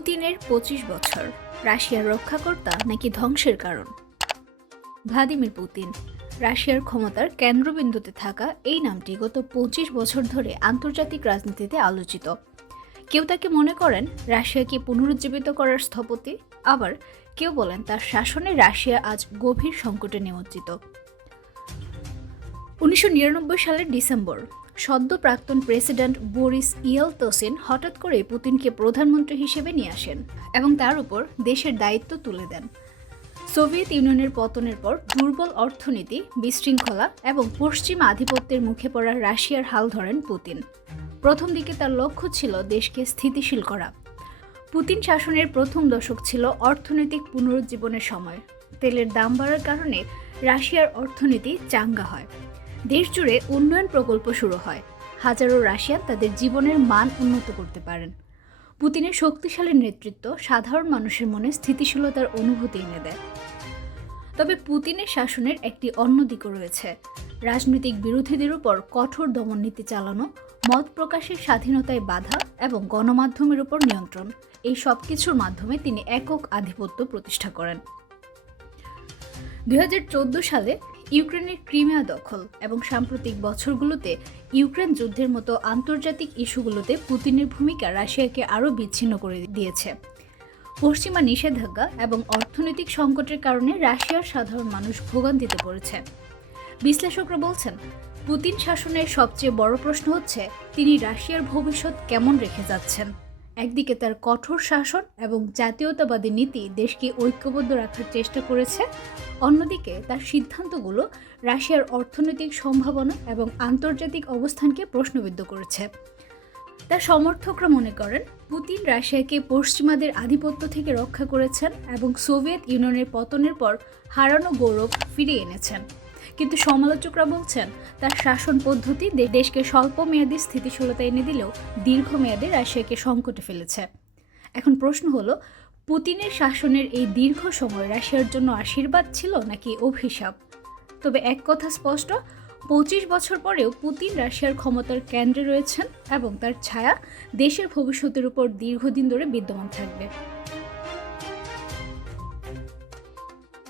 পুতিনের পঁচিশ বছর। রাশিয়ার রক্ষাকর্তা নাকি ধ্বংসের কারণ? ভ্লাদিমির পুতিন, রাশিয়ার ক্ষমতার কেন্দ্রবিন্দুতে থাকা এই নামটি গত পঁচিশ বছর ধরে আন্তর্জাতিক রাজনীতিতে আলোচিত। কেউ তাকে মনে করেন রাশিয়াকে পুনরুজ্জীবিত করার স্থপতি, আবার কেউ বলেন তার শাসনে রাশিয়া আজ গভীর সংকটে নিমজ্জিত। উনিশশো নিরানব্বই সালের ডিসেম্বর সদ্য প্রাক্তন প্রেসিডেন্ট বোরিস ইয়েলতোসিন হঠাৎ করে পুতিনকে প্রধানমন্ত্রী হিসেবে নিয়ে আসেন এবং তার উপর দেশের দায়িত্ব তুলে দেন। সোভিয়েত ইউনিয়নের পতনের পর দুর্বল অর্থনীতি, বিশৃঙ্খলা এবং পশ্চিমা আধিপত্যের মুখে পড়া রাশিয়ার হাল ধরেন পুতিন। প্রথম দিকে তার লক্ষ্য ছিল দেশকে স্থিতিশীল করা। পুতিন শাসনের প্রথম দশক ছিল অর্থনৈতিক পুনরুজ্জীবনের সময়। তেলের দাম বাড়ার কারণে রাশিয়ার অর্থনীতি চাঙ্গা হয়। দেশ জুড়ে উন্নয়ন প্রকল্প শুরু হয়। হাজারো রাশিয়ান তাদের জীবনের মান উন্নত করতে পারেন। পুতিনের শক্তিশালী নেতৃত্ব সাধারণ মানুষের মনে স্থিতিশীলতার অনুভূতি এনে দেয়। তবে পুতিনের শাসনের একটি অন্য দিকও রয়েছে। রাজনৈতিক বিরোধীদের উপর কঠোর দমননীতি চালানো, মত প্রকাশের স্বাধীনতায় বাধা এবং গণমাধ্যমের উপর নিয়ন্ত্রণ, এই সব কিছুর মাধ্যমে তিনি একক আধিপত্য প্রতিষ্ঠা করেন। দুই হাজার চোদ্দ সালে ইউক্রেনের ক্রিমিয়া দখল এবং সাম্প্রতিক বছরগুলোতে ইউক্রেন যুদ্ধের মতো আন্তর্জাতিক ইস্যুগুলোতে পুতিনের ভূমিকা রাশিয়াকে আরও বিচ্ছিন্ন করে দিয়েছে। পশ্চিমা নিষেধাজ্ঞা এবং অর্থনৈতিক সংকটের কারণে রাশিয়ার সাধারণ মানুষ ভোগান্তিতে পড়েছে। বিশ্লেষকরা বলছেন, পুতিন শাসনের সবচেয়ে বড় প্রশ্ন হচ্ছে, তিনি রাশিয়ার ভবিষ্যৎ কেমন রেখে যাচ্ছেন? একদিকে তার কঠোর শাসন এবং জাতীয়তাবাদী নীতি দেশকে ঐক্যবদ্ধ রাখার চেষ্টা করেছে, অন্যদিকে তার সিদ্ধান্তগুলো রাশিয়ার অর্থনৈতিক সম্ভাবনা এবং আন্তর্জাতিক অবস্থানকে প্রশ্নবিদ্ধ করেছে। তার সমর্থকরা মনে করেন, পুতিন রাশিয়াকে পশ্চিমাদের আধিপত্য থেকে রক্ষা করেছেন এবং সোভিয়েত ইউনিয়নের পতনের পর হারানো গৌরব ফিরিয়ে এনেছেন। কিন্তু সমালোচকরা বলছেন, তার শাসন পদ্ধতি দেশকে স্বল্প মেয়াদী স্থিতিশীলতা এনে দিলেও দীর্ঘমেয়াদে রাশিয়াকে সংকটে ফেলেছে। এখন প্রশ্ন হলো, পুতিনের শাসনের এই দীর্ঘ সময় রাশিয়ার জন্য আশীর্বাদ ছিল নাকি অভিশাপ? তবে এক কথা স্পষ্ট, পঁচিশ বছর পরেও পুতিন রাশিয়ার ক্ষমতার কেন্দ্রে রয়েছেন এবং তার ছায়া দেশের ভবিষ্যতের উপর দীর্ঘদিন ধরে বিদ্যমান থাকবে।